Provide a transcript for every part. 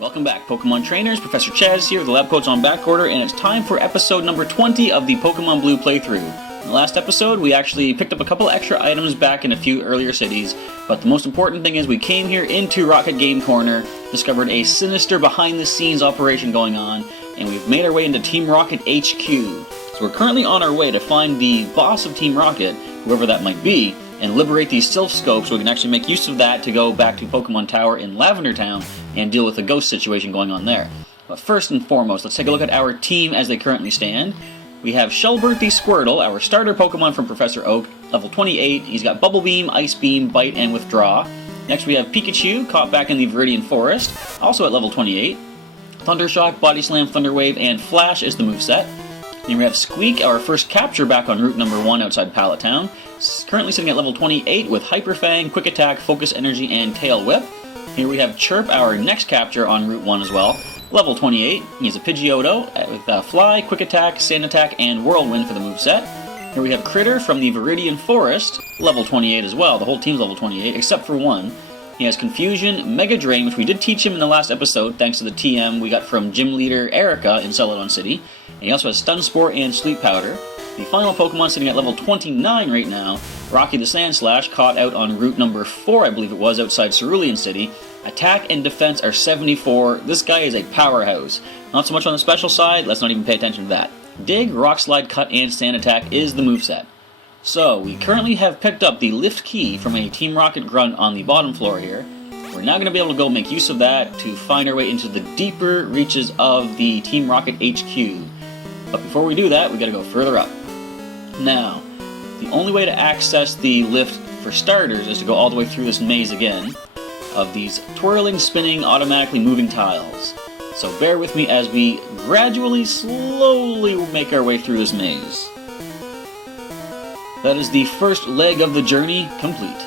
Welcome back, Pokemon trainers. Professor Chaz here with the lab coats on back order, and it's time for episode number 20 of the Pokemon Blue playthrough. In the last episode, we actually picked up a couple extra items back in a few earlier cities, but the most important thing is we came here into Rocket Game Corner, discovered a sinister behind-the-scenes operation going on, and we've made our way into Team Rocket HQ. So we're currently on our way to find the boss of Team Rocket, whoever that might be, and liberate these Sylph Scopes so we can actually make use of that to go back to Pokemon Tower in Lavender Town and deal with the ghost situation going on there. But first and foremost, let's take a look at our team as they currently stand. We have Shelbert the Squirtle, our starter Pokemon from Professor Oak, level 28. He's got Bubble Beam, Ice Beam, Bite, and Withdraw. Next we have Pikachu, caught back in the Viridian Forest, also at level 28. Thundershock, Body Slam, Thunder Wave, and Flash is the moveset. Then we have Squeak, our first capture back on Route number 1 outside Pallet Town. Currently sitting at level 28 with Hyper Fang, Quick Attack, Focus Energy, and Tail Whip. Here we have Chirp, our next capture on Route 1 as well, level 28. He's a Pidgeotto with Fly, Quick Attack, Sand Attack, and Whirlwind for the moveset. Here we have Critter from the Viridian Forest, level 28 as well. The whole team's level 28, except for one. He has Confusion, Mega Drain, which we did teach him in the last episode thanks to the TM we got from Gym Leader Erica in Celadon City. And he also has Stun Spore and Sleep Powder. The final Pokemon sitting at level 29 right now, Rocky the Sandslash, caught out on Route number 4, I believe it was, outside Cerulean City. Attack and defense are 74. This guy is a powerhouse. Not so much on the special side, let's not even pay attention to that. Dig, Rock Slide, Cut, and Sand Attack is the moveset. So, we currently have picked up the lift key from a Team Rocket grunt on the bottom floor here. We're now going to be able to go make use of that to find our way into the deeper reaches of the Team Rocket HQ. But before we do that, we got to go further up. Now, the only way to access the lift for starters is to go all the way through this maze again of these twirling, spinning, automatically moving tiles. So bear with me as we gradually, slowly make our way through this maze. That is the first leg of the journey complete.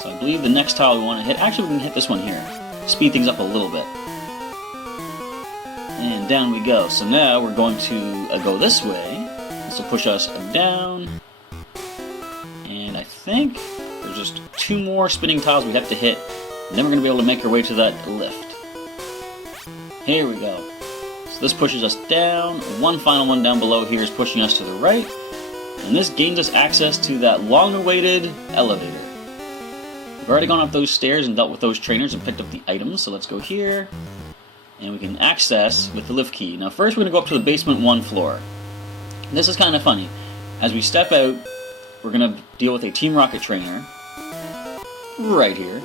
So I believe the next tile we want to hit, actually we can hit this one here. Speed things up a little bit. And down we go. So now we're going to go this way. This will push us down. And I think there's just 2 more spinning tiles we have to hit. And then we're going to be able to make our way to that lift. Here we go. So this pushes us down. One final one down below here is pushing us to the right. And this gains us access to that long-awaited elevator. We've already gone up those stairs and dealt with those trainers and picked up the items. So let's go here. And we can access with the lift key. Now first we're going to go up to the basement 1 floor. This is kind of funny. As we step out, we're going to deal with a Team Rocket trainer. Right here.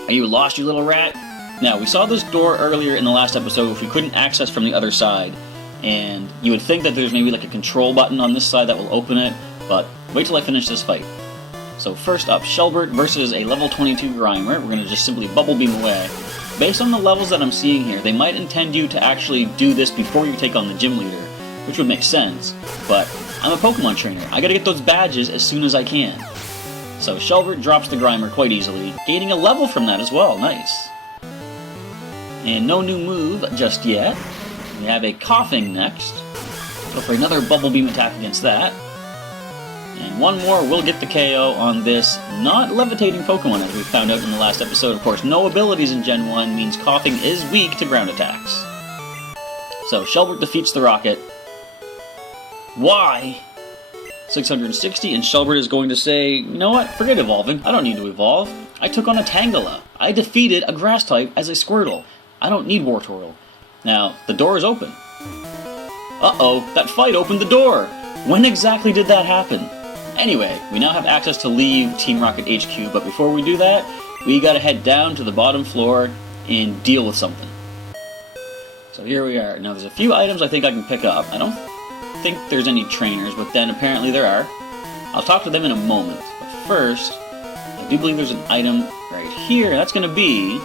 Are you lost, you little rat? Now, we saw this door earlier in the last episode which we couldn't access from the other side. And you would think that there's maybe like a control button on this side that will open it, but wait till I finish this fight. So first up, Shelbert versus a level 22 Grimer. We're going to just simply Bubble Beam away. Based on the levels that I'm seeing here, they might intend you to actually do this before you take on the gym leader, which would make sense, but I'm a Pokemon trainer. I gotta get those badges as soon as I can. So Shelbert drops the Grimer quite easily, gaining a level from that as well. Nice. And no new move just yet. We have a Coughing next. Go for another Bubble Beam attack against that. And one more will get the KO on this not levitating Pokemon, as we found out in the last episode. Of course, no abilities in Gen 1 means Coughing is weak to ground attacks. So Shelbert defeats the Rocket. Why? 660, and Shelbert is going to say, you know what, forget evolving. I don't need to evolve. I took on a Tangela. I defeated a Grass type as a Squirtle. I don't need Wartortle. Now, the door is open. Uh-oh, that fight opened the door! When exactly did that happen? Anyway, we now have access to leave Team Rocket HQ, but before we do that, we gotta head down to the bottom floor and deal with something. So here we are. Now there's a few items I think I can pick up. I don't think there's any trainers, but then apparently there are. I'll talk to them in a moment. But first, I do believe there's an item right here. That's gonna be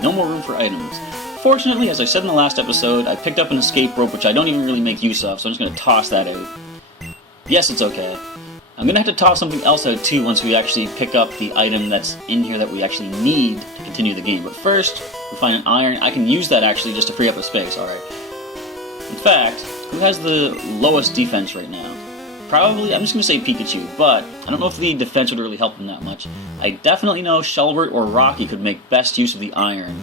no more room for items. Fortunately, as I said in the last episode, I picked up an escape rope, which I don't even really make use of, so I'm just going to toss that out. Yes, it's okay. I'm going to have to toss something else out too once we actually pick up the item that's in here that we actually need to continue the game. But first, we find an iron. I can use that actually just to free up a space, alright. In fact, who has the lowest defense right now? probably, I'm just going to say Pikachu, but I don't know if the defense would really help him that much. I definitely know Shelbert or Rocky could make best use of the iron.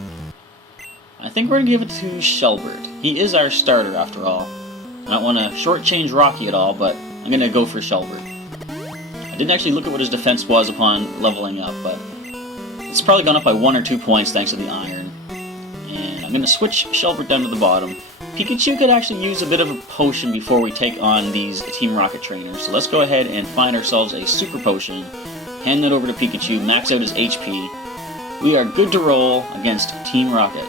I think we're going to give it to Shelbert. He is our starter, after all. I don't want to shortchange Rocky at all, but I'm going to go for Shelbert. I didn't actually look at what his defense was upon leveling up, but it's probably gone up by 1 or 2 points thanks to the iron. And I'm going to switch Shelbert down to the bottom. Pikachu could actually use a bit of a potion before we take on these Team Rocket trainers, so let's go ahead and find ourselves a Super Potion, hand that over to Pikachu, max out his HP. We are good to roll against Team Rocket.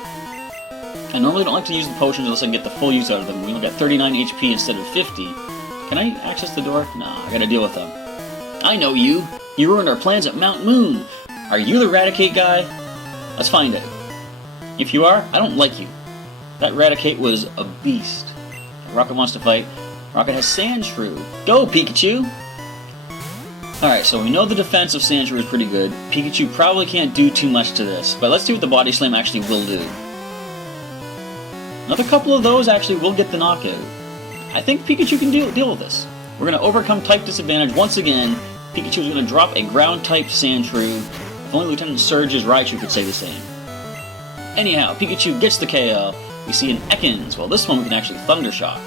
I normally don't like to use the potions unless I can get the full use out of them. We only got 39 HP instead of 50. Can I access the door? Nah, I gotta deal with them. I know you! You ruined our plans at Mount Moon! Are you the Raticate guy? Let's find out. If you are, I don't like you. That Raticate was a beast. Rocket wants to fight. Rocket has Sandshrew. Go, Pikachu! Alright, so we know the defense of Sandshrew is pretty good. Pikachu probably can't do too much to this, but let's see what the Body Slam actually will do. Another couple of those actually will get the knockout. I think Pikachu can deal with this. We're going to overcome type disadvantage once again. Pikachu is going to drop a ground-type Sandshrew. If only Lieutenant Surge's Raichu could say the same. Anyhow, Pikachu gets the KO. We see an Ekans. Well, this one we can actually Thunder Shock.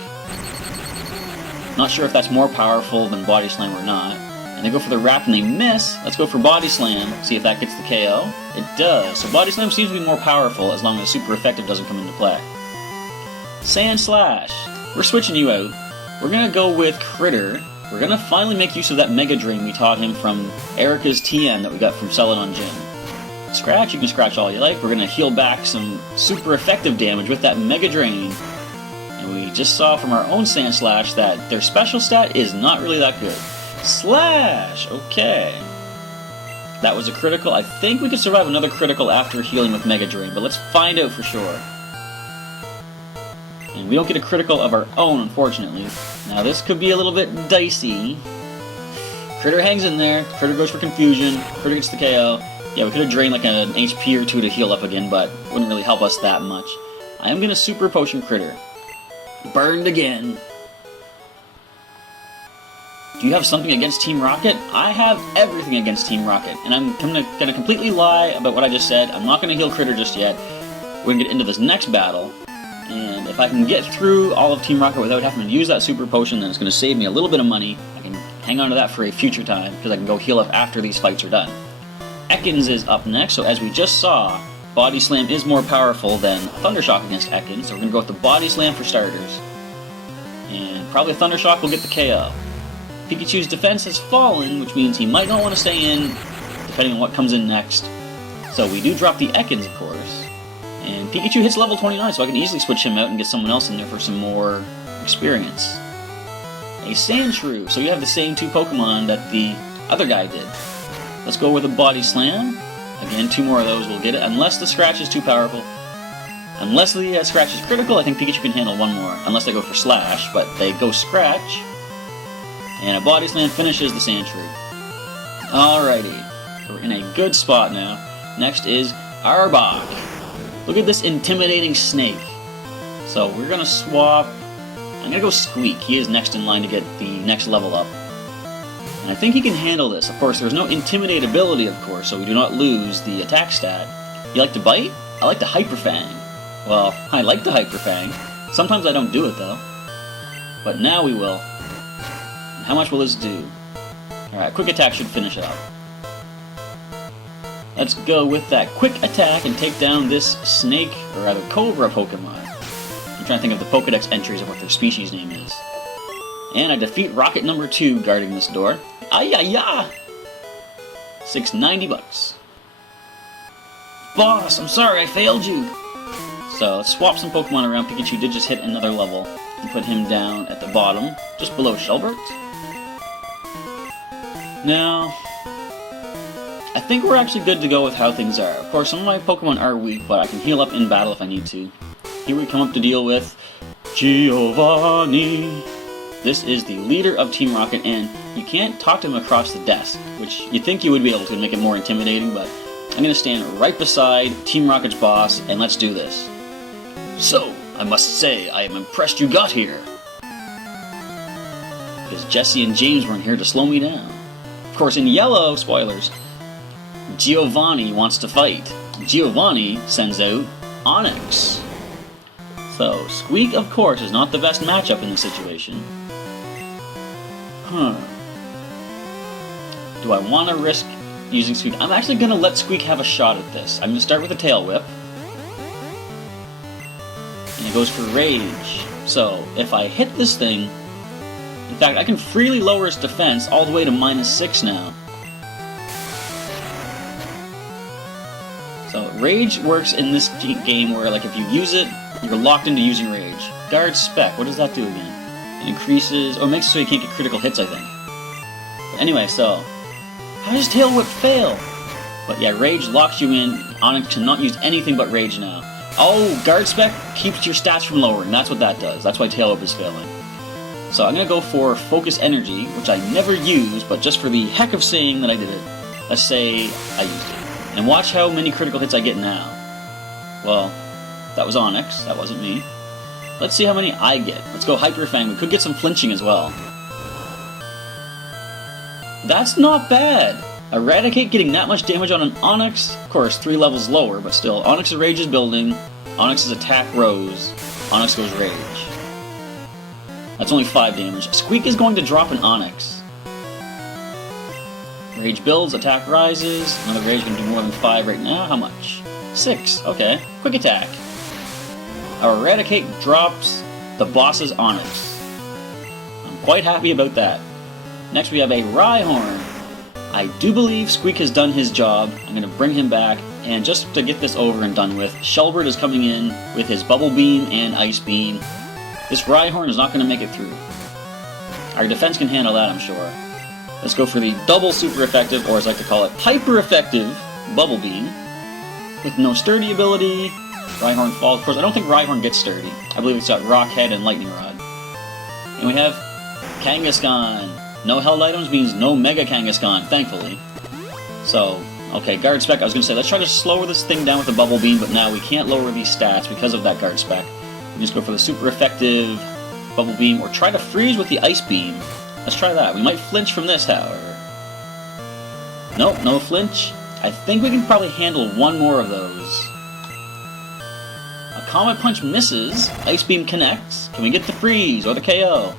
Not sure if that's more powerful than Body Slam or not. And they go for the Wrap and they miss. Let's go for Body Slam, see if that gets the KO. It does. So Body Slam seems to be more powerful as long as Super Effective doesn't come into play. Sand Slash. We're switching you out. We're going to go with Critter. We're going to finally make use of that Mega Drain we taught him from Erica's TM that we got from Celadon Gym. Scratch, you can scratch all you like. We're going to heal back some super effective damage with that Mega Drain. And we just saw from our own Sand Slash that their special stat is not really that good. Slash! Okay. That was a critical. I think we could survive another critical after healing with Mega Drain, but let's find out for sure. And we don't get a critical of our own, unfortunately. Now this could be a little bit dicey. Critter hangs in there. Critter goes for Confusion. Critter gets the KO. Yeah, we could have drained like an HP or two to heal up again, but wouldn't really help us that much. I am going to Super Potion Critter. Burned again. Do you have something against Team Rocket? I have everything against Team Rocket, and I'm going to completely lie about what I just said. I'm not going to heal Critter just yet. We're going to get into this next battle, and if I can get through all of Team Rocket without having to use that Super Potion, then it's going to save me a little bit of money. I can hang on to that for a future time, because I can go heal up after these fights are done. Ekans is up next, so as we just saw, Body Slam is more powerful than Thunder Shock against Ekans, so we're going to go with the Body Slam for starters. And probably a Thunder Shock will get the KO. Pikachu's defense has fallen, which means he might not want to stay in, depending on what comes in next. So we do drop the Ekans, of course. And Pikachu hits level 29, so I can easily switch him out and get someone else in there for some more experience. A Sandshrew, so you have the same two Pokemon that the other guy did. Let's go with a Body Slam. Again, 2 more of those will get it, unless the Scratch is too powerful. Unless the Scratch is critical, I think Pikachu can handle 1 more. Unless they go for Slash, but they go Scratch. And a Body Slam finishes the Sandshrew. Alrighty. We're in a good spot now. Next is Arbok. Look at this intimidating snake. So we're going to swap. I'm going to go Squeak. He is next in line to get the next level up. And I think he can handle this. Of course, there's no Intimidate ability, of course, so we do not lose the attack stat. You like to bite? I like to Hyper Fang. Well, I like to Hyper Fang. Sometimes I don't do it, though. But now we will. And how much will this do? Alright, Quick Attack should finish it up. Let's go with that Quick Attack and take down this snake, or rather Cobra Pokemon. I'm trying to think of the Pokedex entries of what their species name is. And I defeat Rocket number 2 guarding this door. Ay-ya-ya! 690 bucks. Boss, I'm sorry I failed you! So let's swap some Pokemon around. Pikachu did just hit another level. And put him down at the bottom, just below Shelbert. Now, I think we're actually good to go with how things are. Of course, some of my Pokemon are weak, but I can heal up in battle if I need to. Here we come up to deal with Giovanni. This is the leader of Team Rocket, and you can't talk to him across the desk, which you'd think you would be able to make it more intimidating, but I'm going to stand right beside Team Rocket's boss, and let's do this. So, I must say, I am impressed you got here. because Jesse and James weren't here to slow me down. Of course, in yellow, spoilers, Giovanni wants to fight. Giovanni sends out Onyx. So, Squeak, of course, is not the best matchup in this situation. Do I want to risk using Squeak? I'm actually going to let Squeak have a shot at this. I'm going to start with a Tail Whip. And it goes for Rage. So, if I hit this thing... In fact, I can freely lower its defense all the way to -6 now. So, Rage works in this game where, like, if you use it, you're locked into using Rage. Guard Spec, what does that do again? It increases... or makes it so you can't get critical hits, I think. But anyway, so... how does Tail Whip fail? But yeah, Rage locks you in. Onyx cannot use anything but Rage now. Oh, Guard Spec keeps your stats from lowering. That's what that does. That's why Tail Whip is failing. So I'm going to go for Focus Energy, which I never use, but just for the heck of saying that I did it, let's say I used it. And watch how many critical hits I get now. Well, that was Onyx. That wasn't me. Let's see how many I get. Let's go Hyper Fang. We could get some flinching as well. That's not bad! Eradicate getting that much damage on an Onyx, of course 3 levels lower, but still. Onyx's Rage is building, Onyx's attack rose, Onyx goes Rage. That's only 5 damage. Squeak is going to drop an Onyx. Rage builds, attack rises, another Rage can do more than 5 right now. How much? 6, okay. Quick attack. Our Eradicate drops the boss's Onyx. I'm quite happy about that. Next we have a Rhyhorn. I do believe Squeak has done his job. I'm going to bring him back, and just to get this over and done with, Shelbert is coming in with his Bubble Beam and Ice Beam. This Rhyhorn is not going to make it through. Our defense can handle that, I'm sure. Let's go for the double super effective, or as I like to call it, hyper effective Bubble Beam. With no sturdy ability, Rhyhorn falls. Of course, I don't think Rhyhorn gets sturdy. I believe it's got Rock Head and Lightning Rod. And we have Kangaskhan. No held items means no Mega Kangaskhan, thankfully. So, okay, Guard Spec, I was going to say, let's try to slow this thing down with the Bubble Beam, but now we can't lower these stats because of that Guard Spec. We just go for the super effective Bubble Beam, or try to freeze with the Ice Beam. Let's try that. We might flinch from this, however. Nope, no flinch. I think we can probably handle one more of those. A Comet Punch misses, Ice Beam connects. Can we get the freeze or the KO?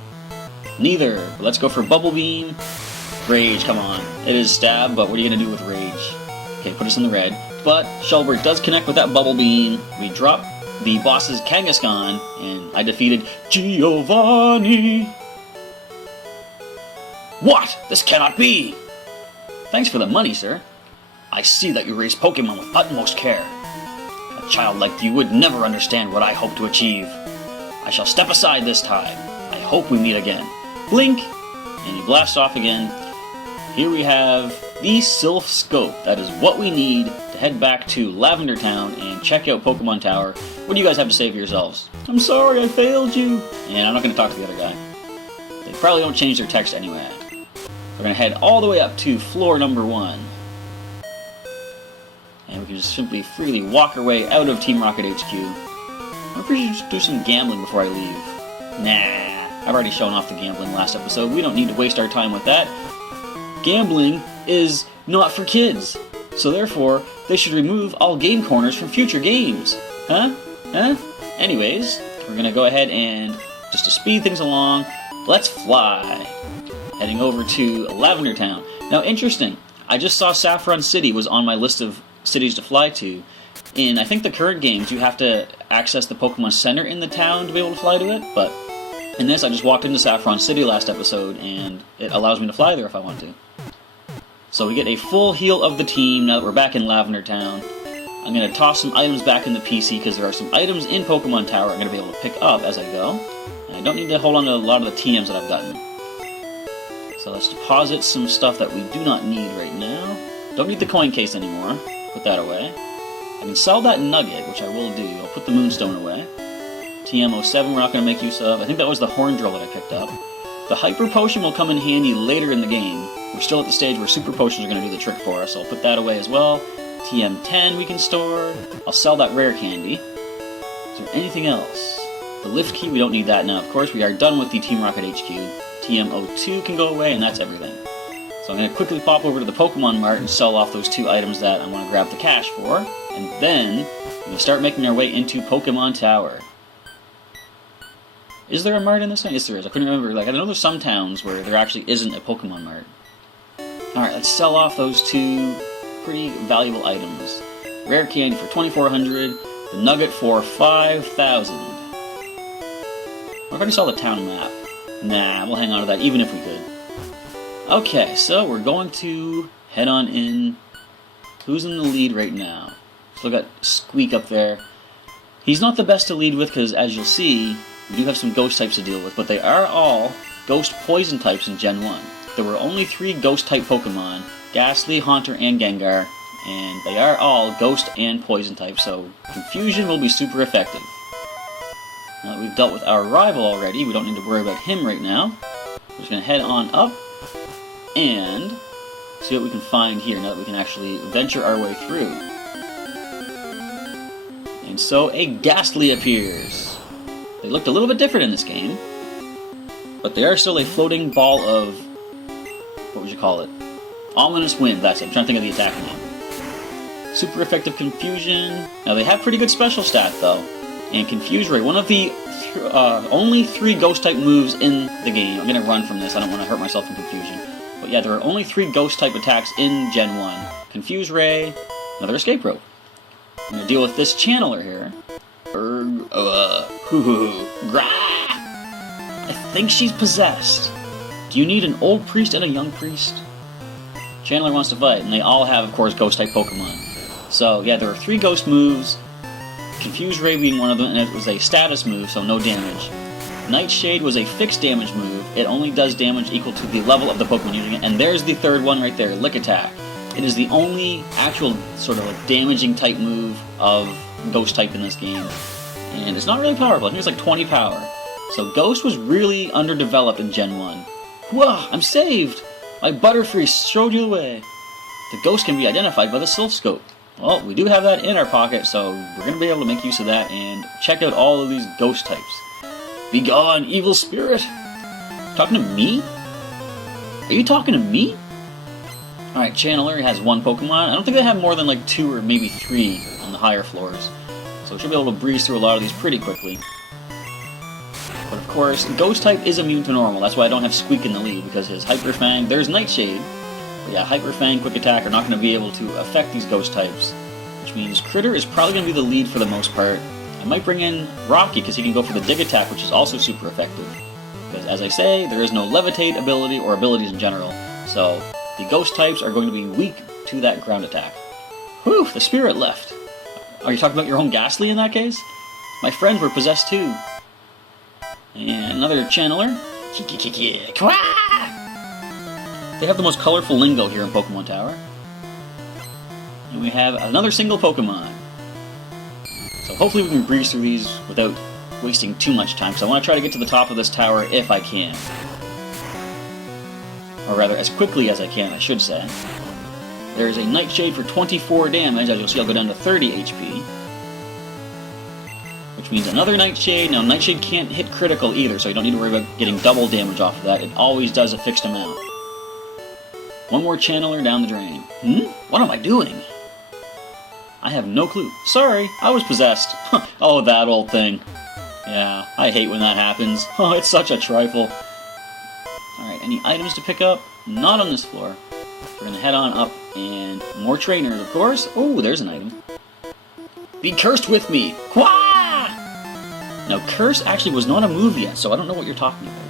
Neither. But let's go for Bubble Beam. Rage, come on. It is stab, but what are you going to do with Rage? Okay, put us in the red. But Shelbert does connect with that Bubble Beam. We drop the boss's Kangaskhan, and I defeated Giovanni. What? This cannot be! Thanks for the money, sir. I see that you raise Pokemon with utmost care. A child like you would never understand what I hope to achieve. I shall step aside this time. I hope we meet again. Blink! And he blasts off again. Here we have the Sylph Scope. That is what we need to head back to Lavender Town and check out Pokemon Tower. What do you guys have to say for yourselves? I'm sorry, I failed you. And I'm not going to talk to the other guy. They probably don't change their text anyway. We're going to head all the way up to floor number 1. And we can just simply freely walk our way out of Team Rocket HQ. I'm pretty sure just do some gambling before I leave. Nah. I've already shown off the gambling last episode. We don't need to waste our time with that. Gambling is not for kids. So therefore, they should remove all game corners from future games. Huh? Anyways, we're going to go ahead and, just to speed things along, let's fly. Heading over to Lavender Town. Now, interesting. I just saw Saffron City was on my list of cities to fly to. In, I think, the current games, you have to access the Pokemon Center in the town to be able to fly to it, but in this, I just walked into Saffron City last episode, and it allows me to fly there if I want to. So we get a full heal of the team now that we're back in Lavender Town. I'm going to toss some items back in the PC because there are some items in Pokemon Tower I'm going to be able to pick up as I go. And I don't need to hold on to a lot of the TMs that I've gotten. So let's deposit some stuff that we do not need right now. Don't need the coin case anymore. Put that away. I can sell that nugget, which I will do. I'll put the Moonstone away. TM07 we're not going to make use of. I think that was the Horn Drill that I picked up. The Hyper Potion will come in handy later in the game. We're still at the stage where Super Potions are going to do the trick for us, so I'll put that away as well. TM10 we can store. I'll sell that Rare Candy. Is there anything else? The Lift Key, we don't need that now. Of course, we are done with the Team Rocket HQ. TMO2 can go away, and that's everything. So I'm going to quickly pop over to the Pokemon Mart and sell off those 2 items that I want to grab the cash for, and then we'll start making our way into Pokemon Tower. Is there a Mart in this one? Yes, there is. I couldn't remember. Like, I know there's some towns where there actually isn't a Pokemon Mart. Alright, let's sell off those 2 pretty valuable items. Rare Candy for 2,400, the Nugget for 5,000. What if I just saw the town map? Nah, we'll hang on to that, even if we could. Okay, so we're going to head on in. Who's in the lead right now? Still got Squeak up there. He's not the best to lead with, because as you'll see, we do have some ghost types to deal with, but they are all ghost poison types in Gen 1. There were only 3 ghost type Pokemon, Ghastly, Haunter, and Gengar, and they are all ghost and poison types, so Confusion will be super effective. Now that we've dealt with our rival already, we don't need to worry about him right now. We're just going to head on up and see what we can find here now that we can actually venture our way through. And so a Ghastly appears. They looked a little bit different in this game, but they are still a floating ball of, what would you call it? Ominous Wind, that's it. I'm trying to think of the attack name. Super effective Confusion. Now they have pretty good special stat though. And Confuse Ray, one of the only 3 ghost type moves in the game. I'm going to run from this, I don't want to hurt myself from Confusion. But yeah, there are only 3 ghost type attacks in Gen 1. Confuse Ray, another Escape Rope. I'm going to deal with this Channeler here. I think she's possessed. Do you need an old priest and a young priest? Channeler wants to fight, and they all have, of course, ghost type Pokemon. So yeah, there are 3 ghost moves. Confuse Ray being one of them, and it was a status move, so no damage. Nightshade was a fixed damage move. It only does damage equal to the level of the Pokemon using it. And there's the 3rd one right there, Lick Attack. It is the only actual sort of like damaging type move of Ghost type in this game. And it's not really powerful. I think it's like 20 power. So Ghost was really underdeveloped in Gen 1. Whoa, I'm saved! My Butterfree showed you the way. The Ghost can be identified by the Sylph Scope. Well, we do have that in our pocket, so we're going to be able to make use of that and check out all of these ghost types. Be gone, evil spirit! Talking to me? Are you talking to me? Alright, Channeler has 1 Pokemon. I don't think they have more than like 2 or maybe 3 on the higher floors. So we should be able to breeze through a lot of these pretty quickly. But of course, Ghost type is immune to normal. That's why I don't have Squeak in the lead, because his Hyper Fang, there's Nightshade. But yeah, Hyper Fang, Quick Attack are not going to be able to affect these ghost types. Which means Critter is probably going to be the lead for the most part. I might bring in Rocky, because he can go for the Dig Attack, which is also super effective. Because as I say, there is no Levitate ability, or abilities in general. So, the ghost types are going to be weak to that ground attack. Whew, the spirit left. Are you talking about your own Ghastly in that case? My friends were possessed too. And another Channeler. They have the most colorful lingo here in Pokemon Tower. And we have another single Pokemon. So hopefully we can breeze through these without wasting too much time. So I want to try to get to the top of this tower if I can. Or rather, as quickly as I can, I should say. There is a Nightshade for 24 damage. As you'll see, I'll go down to 30 HP. Which means another Nightshade. Now, Nightshade can't hit critical either, so you don't need to worry about getting double damage off of that. It always does a fixed amount. 1 more Channeler down the drain. What am I doing? I have no clue. Sorry, I was possessed. Oh, that old thing. Yeah, I hate when that happens. Oh, it's such a trifle. Alright, any items to pick up? Not on this floor. We're gonna head on up, and more trainers, of course. Oh, there's an item. Be cursed with me! Quah! Now, curse actually was not a move yet, so I don't know what you're talking about.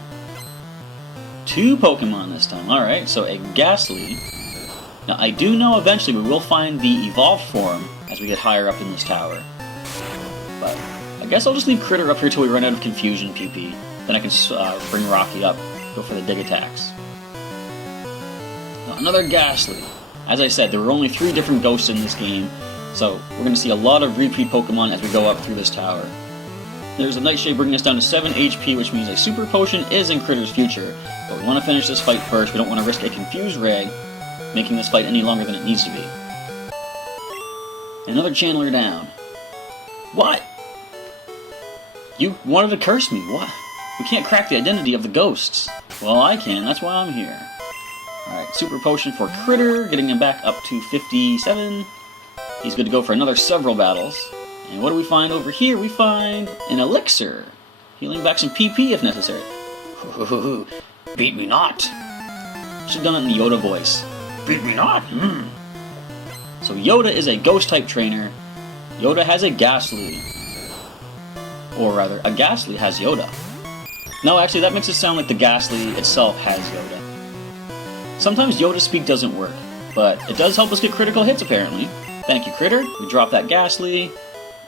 2 Pokemon this time. Alright, so a Ghastly. Now, I do know eventually we will find the evolved form as we get higher up in this tower. But I guess I'll just leave Critter up here till we run out of Confusion PP. Then I can bring Rocky up, go for the dig attacks. Now, another Ghastly. As I said, there were only 3 different ghosts in this game, so we're going to see a lot of repeat Pokemon as we go up through this tower. There's a Nightshade bringing us down to 7 HP, which means a Super Potion is in Critter's future. But we want to finish this fight first. We don't want to risk a Confuse Ray, making this fight any longer than it needs to be. Another Channeler down. What? You wanted to curse me, what? We can't crack the identity of the ghosts. Well, I can, that's why I'm here. Alright, Super Potion for Critter, getting him back up to 57. He's good to go for another several battles. And what do we find over here? We find an Elixir. Healing back some PP if necessary. Beat me not. Should have done it in the Yoda voice. Beat me not. So Yoda is a Ghost-type trainer. Yoda has a Ghastly. Or rather, a Ghastly has Yoda. No, actually, that makes it sound like the Ghastly itself has Yoda. Sometimes Yoda speak doesn't work, but it does help us get critical hits, apparently. Thank you, Critter. We drop that Ghastly,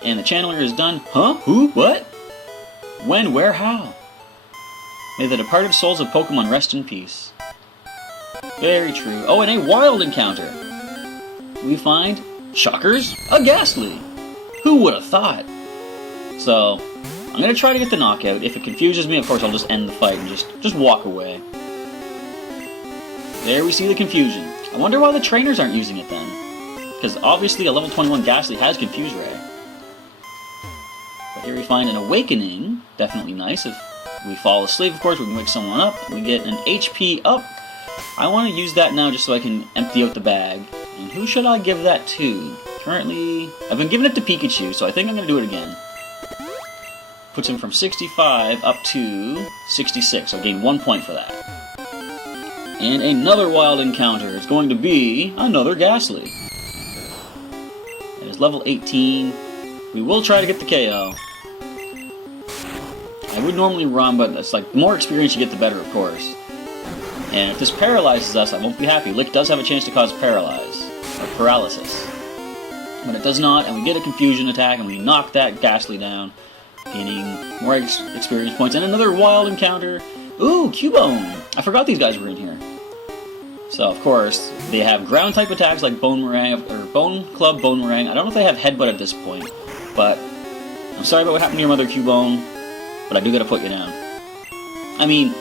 and the Channeler is done. Huh? Who? What? When? Where? How? May the departed souls of Pokemon rest in peace. Very true. Oh, and a wild encounter. We find, shockers, a Ghastly. Who would have thought? So, I'm going to try to get the knockout. If it confuses me, of course, I'll just end the fight and just walk away. There we see the confusion. I wonder why the trainers aren't using it then. Because obviously a level 21 Ghastly has Confuse Ray. But here we find an Awakening. Definitely nice. If we fall asleep, of course, we can wake someone up. We get an HP up. I want to use that now just so I can empty out the bag. And who should I give that to? Currently, I've been giving it to Pikachu, so I think I'm going to do it again. Puts him from 65 up to 66. I'll gain 1 point for that. And another wild encounter is going to be another Ghastly. It is level 18. We will try to get the KO. I would normally run, but it's like the more experience you get, the better, of course. And if this paralyzes us, I won't be happy. Lick does have a chance to cause paralysis. But it does not, and we get a confusion attack, and we knock that Ghastly down, gaining more experience points. And another wild encounter. Ooh, Cubone! I forgot these guys were in here. So, of course, they have ground-type attacks like Bone Meringue, or Bone Club, Bone Meringue. I don't know if they have Headbutt at this point, but I'm sorry about what happened to your mother, Cubone, but I do gotta put you down. I mean,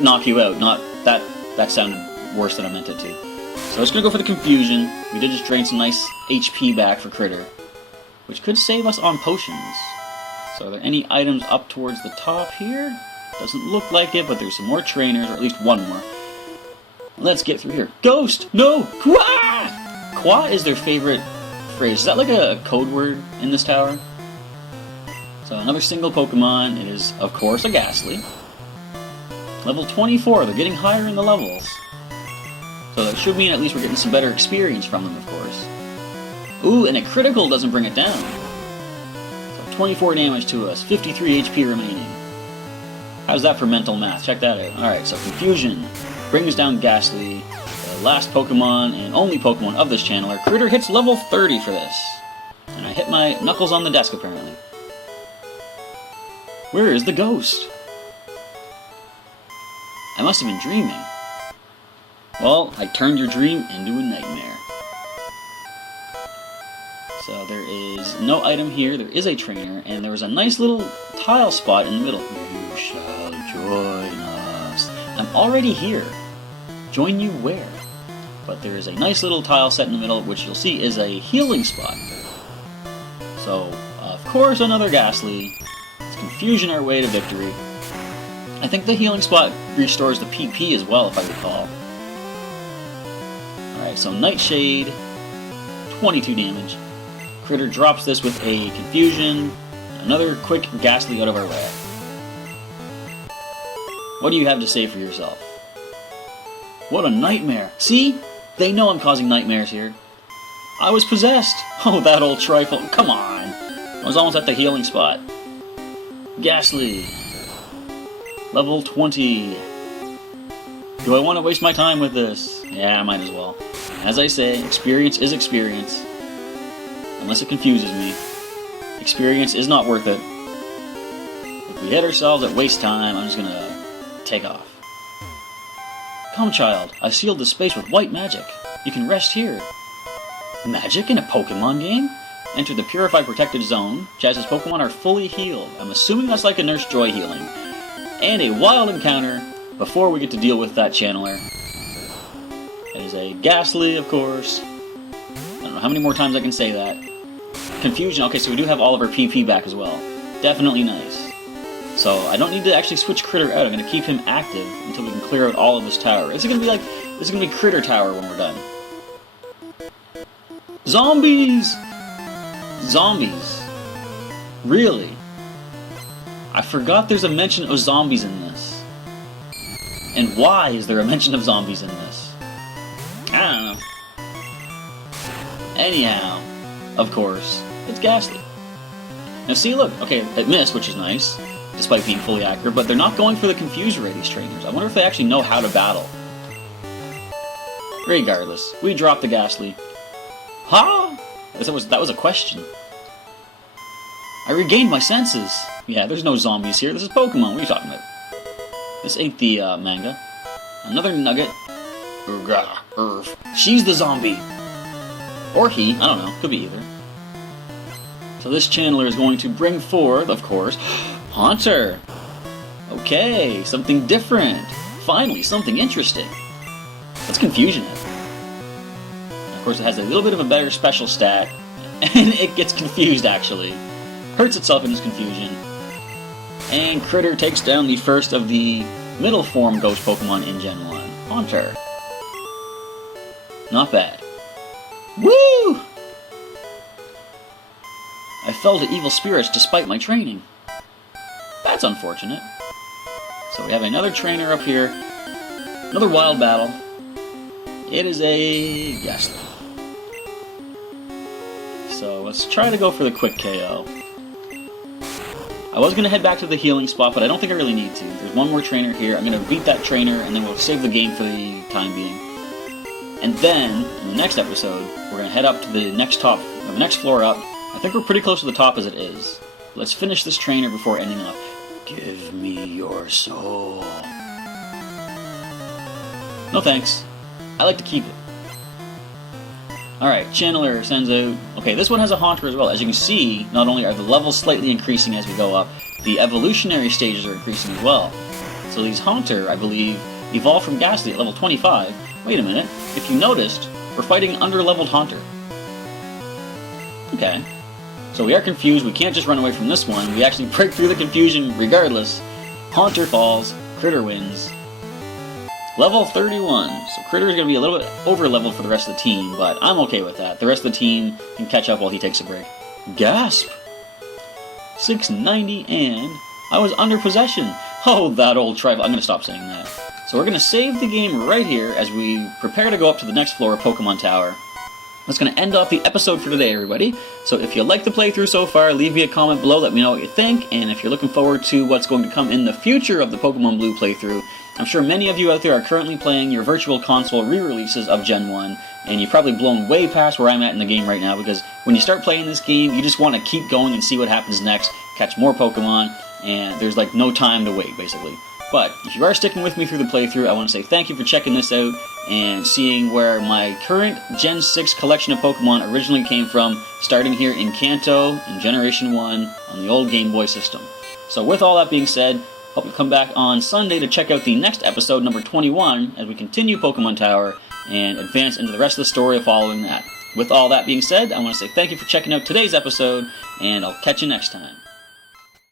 knock you out, not that. That sounded worse than I meant it to. So it's gonna go for the confusion. We did just drain some nice HP back for Critter, which could save us on potions. So are there any items up towards the top here? Doesn't look like it, but there's some more trainers, or at least one more. Let's get through here. Ghost! No! Qua! Qua is their favorite phrase. Is that like a code word in this tower? So another single Pokemon. It is, of course, a Ghastly. Level 24. They're getting higher in the levels. So that should mean at least we're getting some better experience from them, of course. Ooh, and a critical doesn't bring it down. So 24 damage to us. 53 HP remaining. How's that for mental math? Check that out. Alright, so Confusion brings down Ghastly, the last Pokemon and only Pokemon of this channeler. Critter hits level 30 for this. And I hit my knuckles on the desk, apparently. Where is the ghost? I must have been dreaming. Well, I turned your dream into a nightmare. So there is no item here. There is a trainer, and there was a nice little tile spot in the middle. You shall join us. I'm already here. Join you where? But there is a nice little tile set in the middle, which you'll see is a healing spot. So, of course, another Ghastly. It's Confusion our way to victory. I think the healing spot restores the PP as well, if I recall. Alright, so Nightshade, 22 damage. Critter drops this with a Confusion. Another quick Ghastly out of our way. What do you have to say for yourself? What a nightmare. See? They know I'm causing nightmares here. I was possessed. Oh, that old trifle. Come on. I was almost at the healing spot. Ghastly. Level 20. Do I want to waste my time with this? Yeah, I might as well. As I say, experience is experience. Unless it confuses me. Experience is not worth it. If we hit ourselves at waste time, I'm just gonna take off. Come, child. I sealed the space with white magic. You can rest here. Magic in a Pokemon game? Enter the Purified Protected Zone. Jazz's Pokemon are fully healed. I'm assuming that's like a Nurse Joy healing. And a wild encounter before we get to deal with that channeler. It is a Ghastly, of course. I don't know how many more times I can say that. Confusion. Okay, so we do have all of our PP back as well. Definitely nice. So I don't need to actually switch Critter out. I'm going to keep him active until we can clear out all of this tower. This is going to be Critter Tower when we're done. Zombies! Zombies. Really? I forgot there's a mention of zombies in this. And why is there a mention of zombies in this? I don't know. Anyhow, of course, it's Ghastly. Now see, look, okay, it missed, which is nice, despite being fully accurate, but they're not going for the confusion rate, these trainers. I wonder if they actually know how to battle. Regardless, we dropped the Ghastly. Huh? That was a question. I regained my senses. Yeah, there's no zombies here. This is Pokemon. What are you talking about? This ain't the manga. Another nugget. She's the zombie. Or he. I don't know. Could be either. So this channeler is going to bring forth, of course, Haunter. Okay, something different. Finally, something interesting. Let's confusion it. Of course, it has a little bit of a better special stat, and it gets confused, actually. Hurts itself in its confusion. And Critter takes down the first of the middle form ghost Pokemon in Gen 1. Haunter. Not bad. Woo! I fell to evil spirits despite my training. That's unfortunate. So we have another trainer up here. Another wild battle. It is a Ghastly. So let's try to go for the quick KO. I was going to head back to the healing spot, but I don't think I really need to. There's one more trainer here. I'm going to beat that trainer, and then we'll save the game for the time being. And then, in the next episode, we're going to head up to the next floor up. I think we're pretty close to the top as it is. Let's finish this trainer before ending off. Give me your soul. No thanks. I like to keep it. Alright, Channeler sends out... Okay, this one has a Haunter as well. As you can see, not only are the levels slightly increasing as we go up, the evolutionary stages are increasing as well. So these Haunter, I believe, evolve from Ghastly at level 25. Wait a minute. If you noticed, we're fighting an under-leveled Haunter. Okay. So we are confused. We can't just run away from this one. We actually break through the confusion regardless. Haunter falls. Critter wins. Level 31. So Critter is going to be a little bit over-leveled for the rest of the team, but I'm okay with that. The rest of the team can catch up while he takes a break. Gasp! 690 and I was under possession. Oh, that old tribal. I'm going to stop saying that. So we're going to save the game right here as we prepare to go up to the next floor of Pokemon Tower. That's going to end off the episode for today, everybody. So if you like the playthrough so far, leave me a comment below, let me know what you think, and if you're looking forward to what's going to come in the future of the Pokemon Blue playthrough, I'm sure many of you out there are currently playing your Virtual Console re-releases of Gen 1, and you've probably blown way past where I'm at in the game right now, because when you start playing this game, you just want to keep going and see what happens next, catch more Pokemon, and there's like no time to wait, basically. But if you are sticking with me through the playthrough, I want to say thank you for checking this out and seeing where my current Gen 6 collection of Pokemon originally came from, starting here in Kanto in Generation 1 on the old Game Boy system. So with all that being said, hope you come back on Sunday to check out the next episode, number 21, as we continue Pokemon Tower and advance into the rest of the story following that. With all that being said, I want to say thank you for checking out today's episode, and I'll catch you next time.